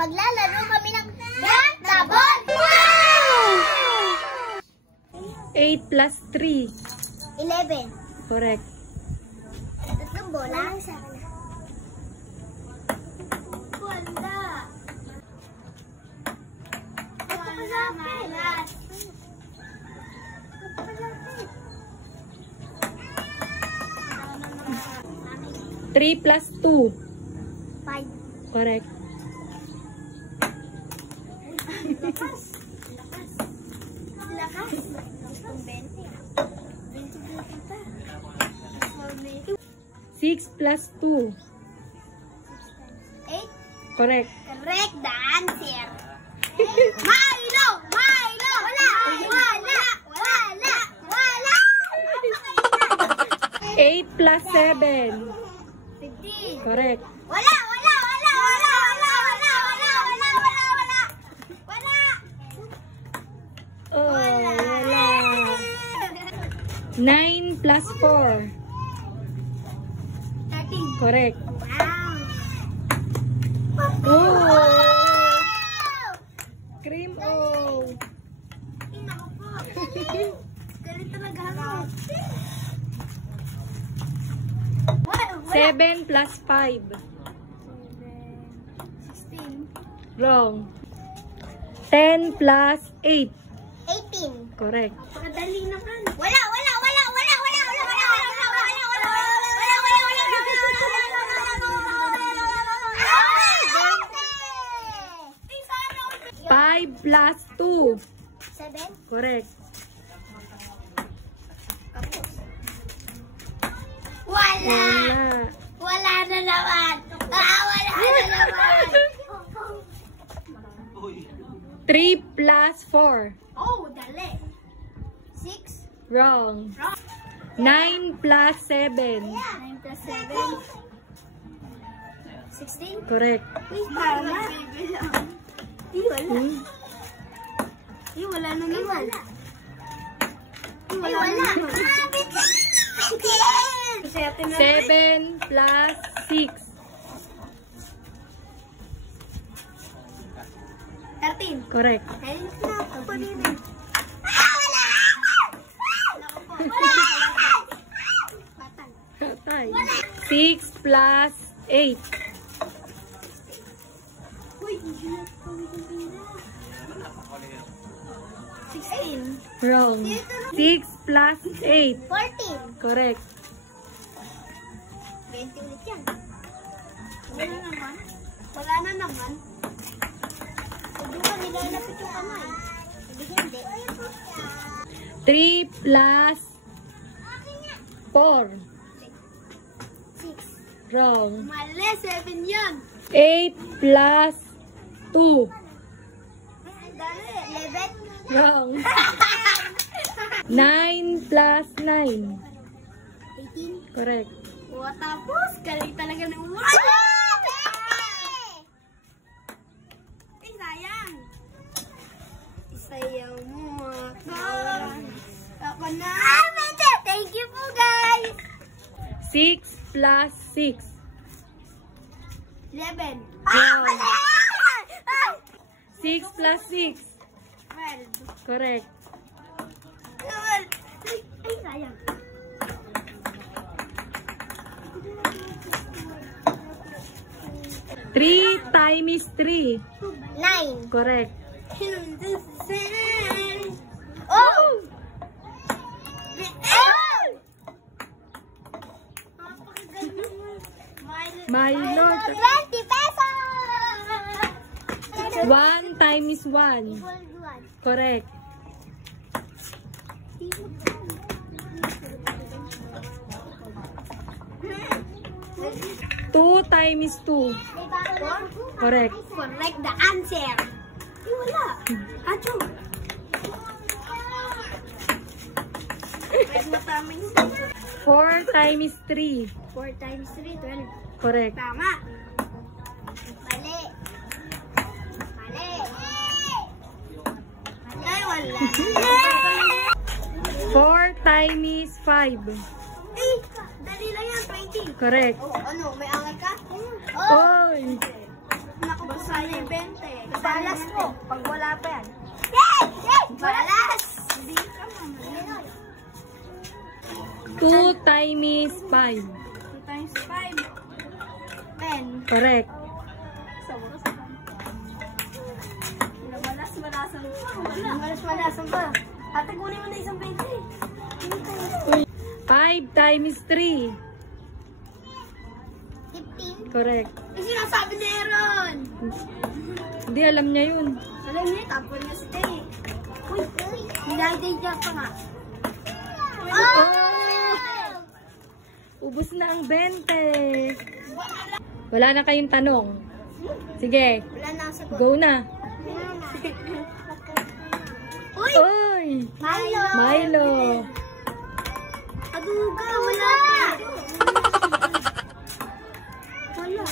maglalaro kami ng Get the Ball! Wow! 8 plus 3. 11. Correct. Tatlong bola. Wala. Wala, malas. 3 plus 2. 5. Correct. Lakas. Lakas. Lakas. 20. 6 plus 2. 8. Correct. Correct the answer. Milo! Milo! Wala! Wala! Wala! Wala! 8 plus 7. 15. Correct. Wala! Wala! Wala! Wala! Wala! Wala! Wala! Wala! Wala! Wala! Oh, Wala! wala. 9 plus 4. 13. Correct. Wow! Oh! Cream O. Naku po. Galit talaga ako. 7 plus 5. 16. Wrong. 10 plus 8. 18. Correct. Pakadali naman. Wala! Wala! Wala! Wala! Wala! Wala! Wala! Wala! Wala! Wala! Wala! 5 plus 2. 7. Correct. Wala! Wala. Wala na naman! Wala na naman! 3 plus 4. Oh, dali! 6. Wrong. 9 plus 7. 9 plus 7. 16. Correct. Uy, wala. Uy, wala. Uy, wala na naman. Uy, wala na naman. 7 plus 6. 13. Correct. Ayun na ako pa rin eh. Wala! Wala! Patay. 6 plus 8. Uy, 16. Wrong. 6 plus 8. 14. Correct. 20 ulit yan. Wala na naman. Wala na naman. Hindi ba nilalapit yung kamay? Hindi. 3 plus 4. 6. Wrong. Mali, 7 yan. 8 plus 2. Dali. 11. Wrong. 9 plus 9. 18. Correct. O, tapos, galing talaga ng ulo. Ay, sayang. Isayaw mo. Ako na. Thank you po, guys. 6 plus 6. 11. Wrong. 6 plus 6. 12. Correct. Ay, sayang. 3 times 3. 9. Correct. Oh! Milo. 20 pesos! 1 times 1. Correct. 2 times 2. Correct. Correct the answer. Ay, wala. Acho. Ay, mataming 4 times 3. 4 times 3, 12. Correct. Tama. Mali. Mali. Ay, wala. 4 times 5. Ay, dali lang yan, 20. Correct. Oh, ano, may angay ka? Oy! Naku po sa yung 20. Balas mo. Pag wala pa yan. Yay! Yay! Balas! Hindi ka naman. 2 times 5. 2 times 5. 10. Correct. Malas-malasan pa. Ate, kunin mo na isang 20. 5 times 3. 15. Correct. Yung sinasabi ni Aaron. Hindi, alam niya yun. Alam niya, tapon niya si Tay. Uy, nilagay dyan pa nga. Ubus na ang 20. Wala na kayong tanong. Sige, Wala na ang sagot. go na. Uy! Oy! Milo! Milo. Aduga, wala pa. Wala.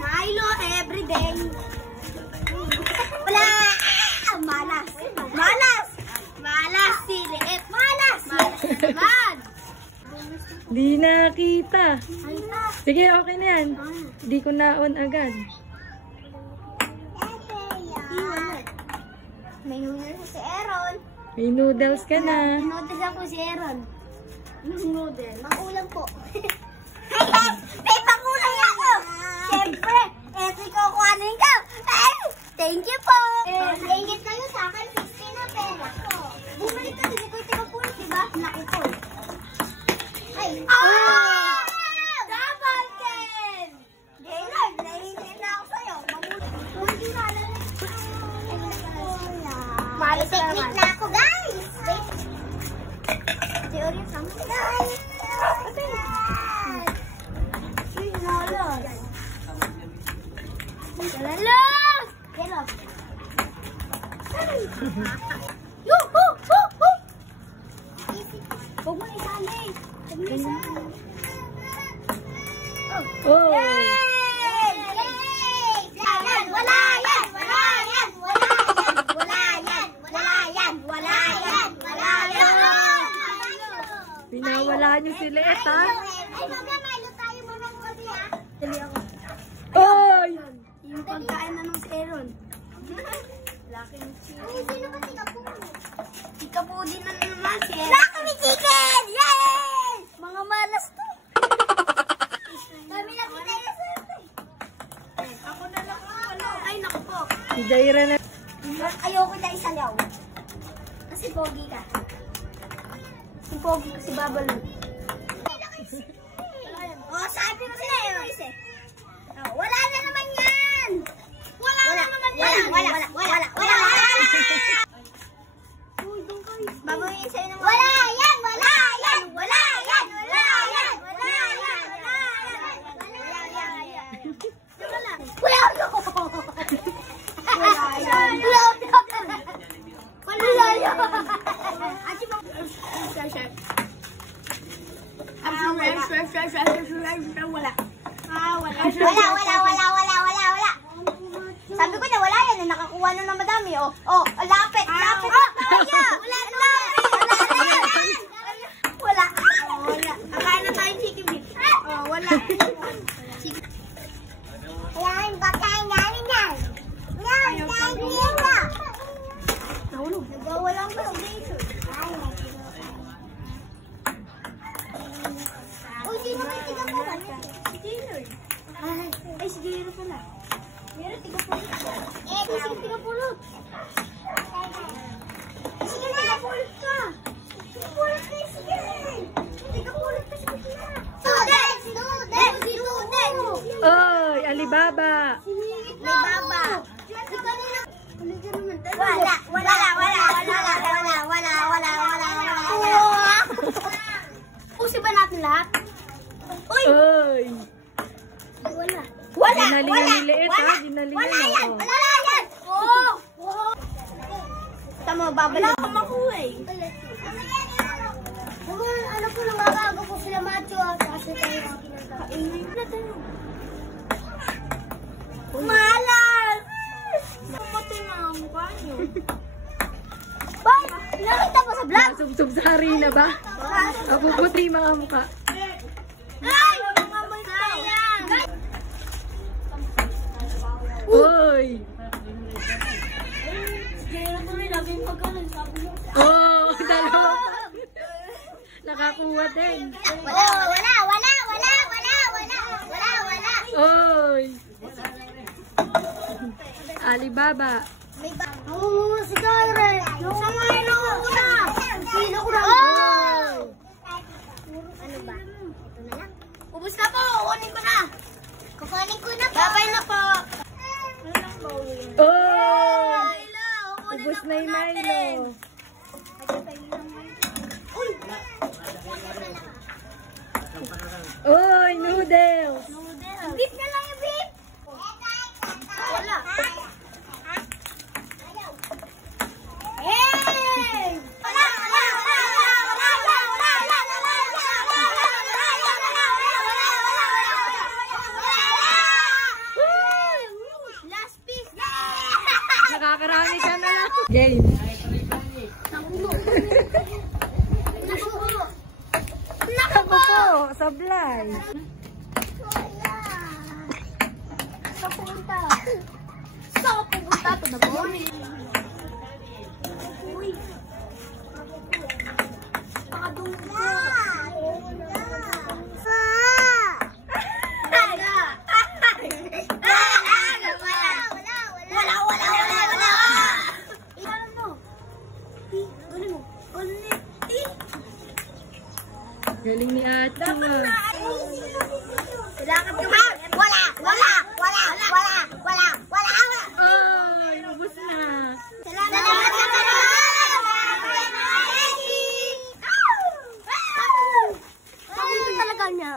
Milo everyday. Wala! Malas. Malas! Malas si Liet. Malas! Malas naman. Di nakita. Ala. Sige, okay na yan. Di ko na-on agad. May noodles si Aaron. May noodles ka na. Noodles ako si Aaron. Noodles. Makulang po. May pakulang ako. Siyempre, eto ikaw kuhanin ka. Thank you po. Ingit kayo sa akin, 50 na pera ko. Bumalik ka, hindi ko itigapulit, diba? Laki ko. Ay! Double 10! Gaylord, nahihintay na ako sa'yo. Hindi na alam. Technique na ako, guys! Theory of something, guys! Lalos! Get up! Huwag mo isali! Huwag mo isali! Oh! Yay! Yan! Wala yan! Wala yan! Wala yan! Wala yan! Wala yan! Wala yan! Wala yan! Pinawala niyo si Liet, ha? Ay, magmamalo tayo mamang gabi, ha? Dali ako. Oy! Yung pagkain na ng si Aaron. Laking chicken. Ay, sino ba si Kapudi? Si Kapudi na naman si Aaron. Laking chicken! Yay! Mga malas to. Kami lang kita yung swerte. Ako na lang wala. Ay, naku po. Si Jaira na. Ayoko na isalaw. Kasi pogi ka. Si pogi kasi babalo. Oh, sabi mo sila eh. Oh, wala na naman yan. Wala na naman yan. Wala. Babawiin sa'yo ng wala yan. Wala yan. Wala yan. Wala yan. Wala yan. Wala. Sabi ko na wala yan, nakakuha na ng madami, oh. Oh, lapit. Wala. Akain na tayo chicken beef. Oh, wala. Yan, pagkain namin yan. Yan, nahulog. Nagawa lang ba ng laser? Uy, sino may tigapulan? Si Jaylord. Ay, si Jaylord pala. Meron tigapulot. Sige, tigapulot. Sige, tigapulot ka. Tigapulot ka, sige. Tigapulot ka, sige. Student! Oy! Alibaba! Alibaba. Wala. Pusi ba natin lahat? Uy! Oy! Wala. Ginalingan ni Liet, ha? Ginalingan Wala mo, yan. oh. Wala yan. Oh. Tama, babalik. Wala akong makuha eh. Ano po, lumagago po sila macho. Kasi tayo ang kinakainin. Malas! Nakuti na ang mukha niyo. Bay! Nakita po sa vlog! Nasubsob sa harina ba? Apuputi mga mukha. Ay! Mga may sayang! Uy! Kaya na tuloy, lagi yung pagkalan. Sabi mo. Oh, dalawa. Nakakuha din. Wala. Uy! Alibaba. Oo, si Karen. Yung mga inuuna. Sino ko na? Ano ba? Ito na lang. Ubus na po. Kukunin ko na. Kukunin ko na po. Babay na po. Oh! Milo. Ubus na yung Milo. Uy. Uy, noodles. Beef na lang yung beef. Wala. Hey! Wala. Last piece. Nakakarami ka na. Game. Ako po, sablay. Saan pupunta? Ito na po. Uy. Pakadungga. Galing ni ate nga. Kailangan ko wala. Ay, ubus na. Salamat sa talaga niya.